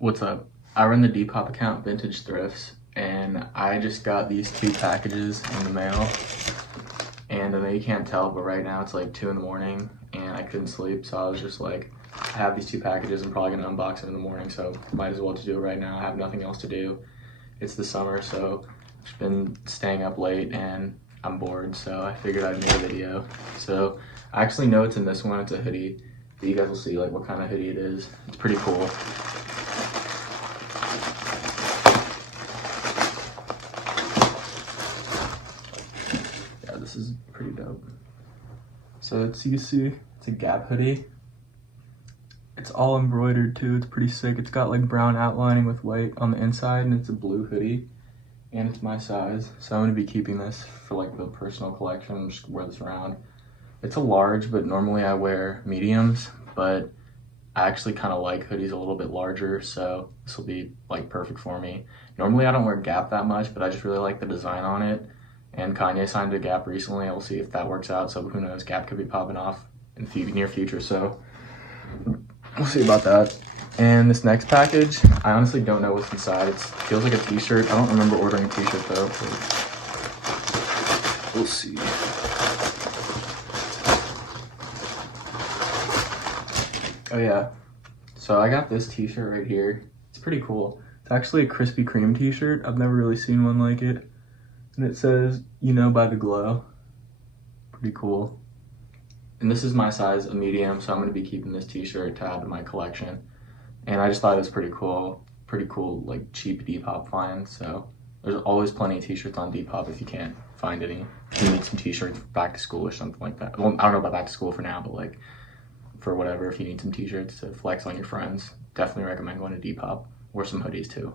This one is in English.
What's up? I run the Depop account, Vintage Thrifts, and I just got these two packages in the mail. And I know you can't tell, but right now it's like 2 in the morning and I couldn't sleep, so I was just like, I have these two packages, I'm probably gonna unbox them in the morning, so might as well just do it right now. I have nothing else to do. It's the summer, so I've just been staying up late and I'm bored, so I figured I'd make a video. So I actually know it's in this one, it's a hoodie. But you guys will see like what kind of hoodie it is. It's pretty cool. Yeah, this is pretty dope. So you can see, it's a Gap hoodie. It's all embroidered too, it's pretty sick. It's got like brown outlining with white on the inside, and it's a blue hoodie. And it's my size, so I'm gonna be keeping this for like the personal collection, just wear this around. It's a large, but normally I wear mediums, but I actually kind of like hoodies a little bit larger, so this will be like perfect for me. Normally I don't wear Gap that much, but I just really like the design on it. And Kanye signed to Gap recently. We'll see if that works out, so who knows, Gap could be popping off in the near future, so we'll see about that. And this next package, I honestly don't know what's inside. It feels like a t-shirt. I don't remember ordering a t-shirt though, but we'll see. Oh yeah, so I got this t-shirt right here. It's pretty cool. It's actually a Krispy Kreme t-shirt. I've never really seen one like it. And it says, "You know by the glow." Pretty cool. And this is my size, a medium, so I'm gonna be keeping this t-shirt to add to my collection. And I just thought it was pretty cool, like cheap Depop find. So there's always plenty of t-shirts on Depop if you can't find any. If you need some t-shirts for back to school or something like that. Well, I don't know about back to school for now, but like for whatever, if you need some t-shirts to flex on your friends, definitely recommend going to Depop, or some hoodies too.